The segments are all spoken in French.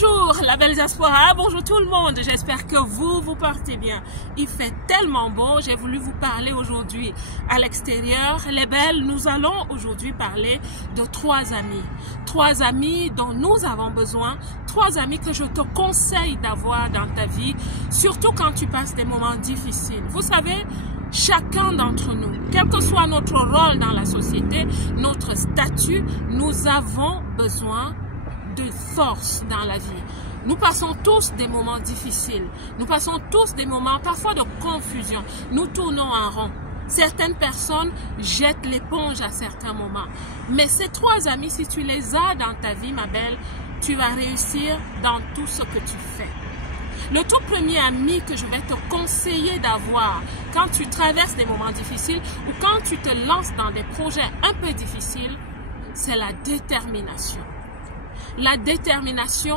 Bonjour la belle diaspora, bonjour tout le monde, j'espère que vous portez bien. Il fait tellement beau, j'ai voulu vous parler aujourd'hui à l'extérieur. Les belles, nous allons aujourd'hui parler de trois amis dont nous avons besoin, trois amis que je te conseille d'avoir dans ta vie, surtout quand tu passes des moments difficiles. Vous savez, chacun d'entre nous, quel que soit notre rôle dans la société, notre statut, nous avons besoin de force dans la vie. Nous passons tous des moments difficiles. Nous passons tous des moments parfois de confusion. Nous tournons en rond. Certaines personnes jettent l'éponge à certains moments. Mais ces trois amis, si tu les as dans ta vie, ma belle, tu vas réussir dans tout ce que tu fais. Le tout premier ami que je vais te conseiller d'avoir quand tu traverses des moments difficiles ou quand tu te lances dans des projets un peu difficiles, c'est la détermination. La détermination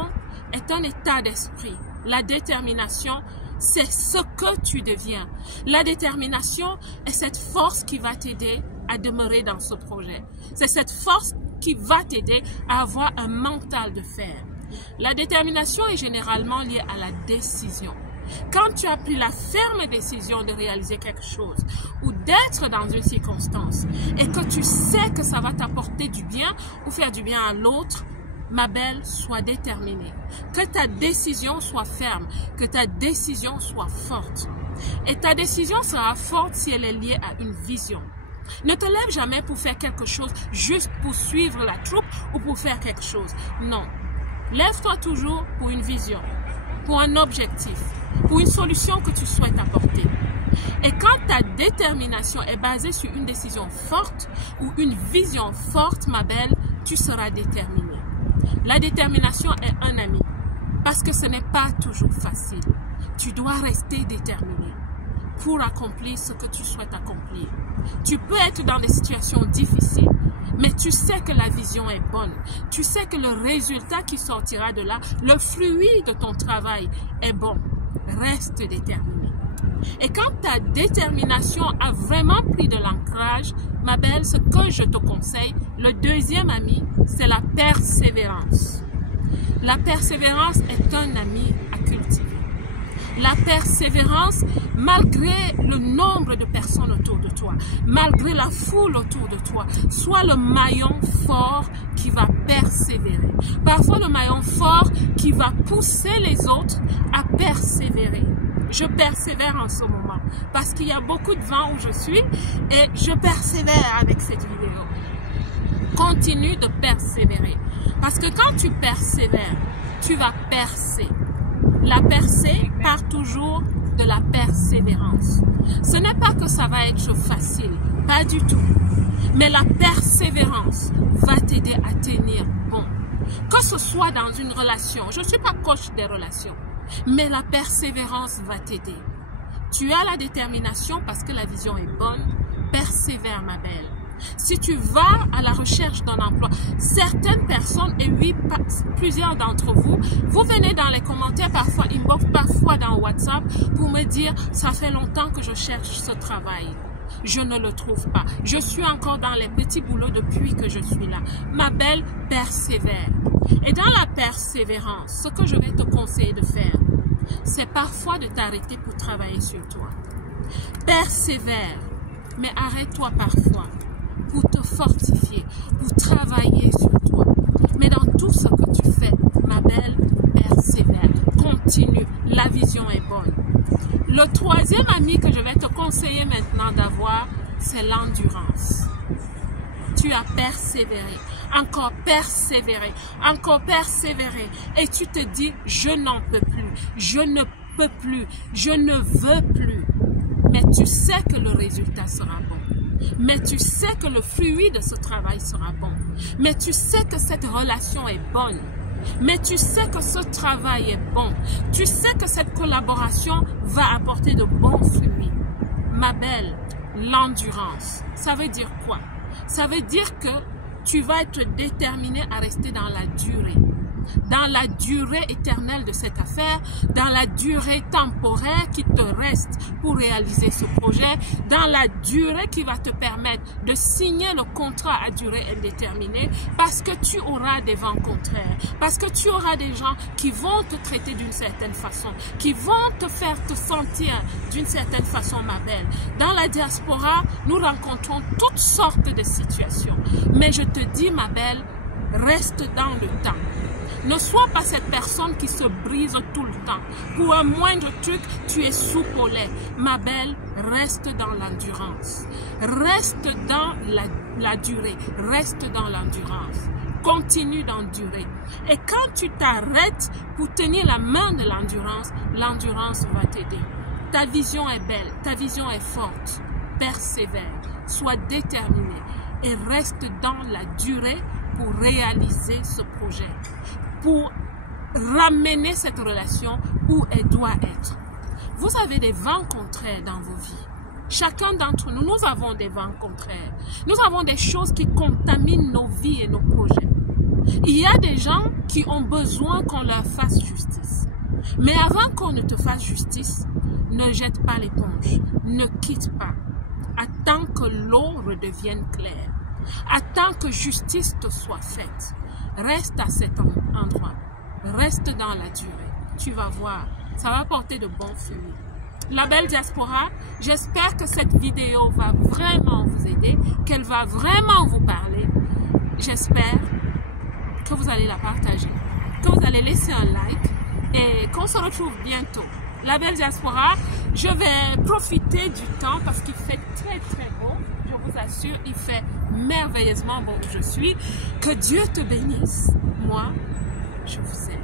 est un état d'esprit. La détermination, c'est ce que tu deviens. La détermination est cette force qui va t'aider à demeurer dans ce projet. C'est cette force qui va t'aider à avoir un mental de fer. La détermination est généralement liée à la décision. Quand tu as pris la ferme décision de réaliser quelque chose ou d'être dans une circonstance et que tu sais que ça va t'apporter du bien ou faire du bien à l'autre, ma belle, sois déterminée. Que ta décision soit ferme, que ta décision soit forte. Et ta décision sera forte si elle est liée à une vision. Ne te lève jamais pour faire quelque chose juste pour suivre la troupe ou pour faire quelque chose. Non. Lève-toi toujours pour une vision, pour un objectif, pour une solution que tu souhaites apporter. Et quand ta détermination est basée sur une décision forte ou une vision forte, ma belle, tu seras déterminée. La détermination est un ami parce que ce n'est pas toujours facile. Tu dois rester déterminé pour accomplir ce que tu souhaites accomplir. Tu peux être dans des situations difficiles, mais tu sais que la vision est bonne. Tu sais que le résultat qui sortira de là, le fruit de ton travail est bon. Reste déterminé. Et quand ta détermination a vraiment pris de l'ancrage, ma belle, ce que je te conseille, le deuxième ami, c'est la persévérance. La persévérance est un ami à cultiver. La persévérance, malgré le nombre de personnes autour de toi, malgré la foule autour de toi, soit le maillon fort qui va persévérer. Parfois le maillon fort qui va pousser les autres à persévérer. Je persévère en ce moment parce qu'il y a beaucoup de vent où je suis et je persévère avec cette vidéo. Continue de persévérer parce que quand tu persévères, tu vas percer. La percée part toujours de la persévérance. Ce n'est pas que ça va être facile, pas du tout. Mais la persévérance va t'aider à tenir bon. Que ce soit dans une relation, je ne suis pas coach des relations, mais la persévérance va t'aider. Tu as la détermination parce que la vision est bonne. Persévère, ma belle. Si tu vas à la recherche d'un emploi, certaines personnes, et oui, plusieurs d'entre vous, vous venez dans les commentaires, parfois inbox, parfois dans WhatsApp, pour me dire « ça fait longtemps que je cherche ce travail. Je ne le trouve pas. Je suis encore dans les petits boulots depuis que je suis là. » Ma belle, persévère. Et dans la persévérance, ce que je vais te conseiller de faire, c'est parfois de t'arrêter pour travailler sur toi. Persévère, mais arrête-toi parfois pour te fortifier, pour travailler sur toi. Mais dans tout ce que tu fais, ma belle, persévère, continue, la vision est bonne. Le troisième ami que je vais te conseiller maintenant d'avoir, c'est l'endurance. Tu as persévéré, encore persévéré, et tu te dis, je n'en peux plus, je ne peux plus, je ne veux plus. Mais tu sais que le résultat sera bon. Mais tu sais que le fruit de ce travail sera bon. Mais tu sais que cette relation est bonne. Mais tu sais que ce travail est bon. Tu sais que cette collaboration va apporter de bons fruits. Ma belle, l'endurance, ça veut dire quoi? Ça veut dire que tu vas être déterminé à rester dans la durée éternelle de cette affaire, dans la durée temporaire qui te reste pour réaliser ce projet, dans la durée qui va te permettre de signer le contrat à durée indéterminée, parce que tu auras des vents contraires, parce que tu auras des gens qui vont te traiter d'une certaine façon, qui vont te faire te sentir d'une certaine façon, ma belle. Dans la diaspora, nous rencontrons toutes sortes de situations, mais je te dis, ma belle, reste dans le temps. Ne sois pas cette personne qui se brise tout le temps. Pour un moindre truc, tu es soupe au lait. Ma belle, reste dans l'endurance. Reste dans la durée. Reste dans l'endurance. Continue d'endurer. Et quand tu t'arrêtes pour tenir la main de l'endurance, l'endurance va t'aider. Ta vision est belle, ta vision est forte. Persévère, sois déterminé et reste dans la durée pour réaliser ce projet, pour ramener cette relation où elle doit être. Vous avez des vents contraires dans vos vies. Chacun d'entre nous, nous avons des vents contraires. Nous avons des choses qui contaminent nos vies et nos projets. Il y a des gens qui ont besoin qu'on leur fasse justice. Mais avant qu'on ne te fasse justice, ne jette pas l'éponge, ne quitte pas. Attends que l'eau redevienne claire. Attends que justice te soit faite. Reste à cet endroit. Reste dans la durée. Tu vas voir, ça va porter de bons fruits. La belle diaspora, j'espère que cette vidéo va vraiment vous aider, qu'elle va vraiment vous parler. J'espère que vous allez la partager, que vous allez laisser un like et qu'on se retrouve bientôt. La belle diaspora, je vais profiter du temps parce qu'il fait très très beau. Je vous assure, il fait merveilleusement bon où je suis. Que Dieu te bénisse. Moi, je vous aime.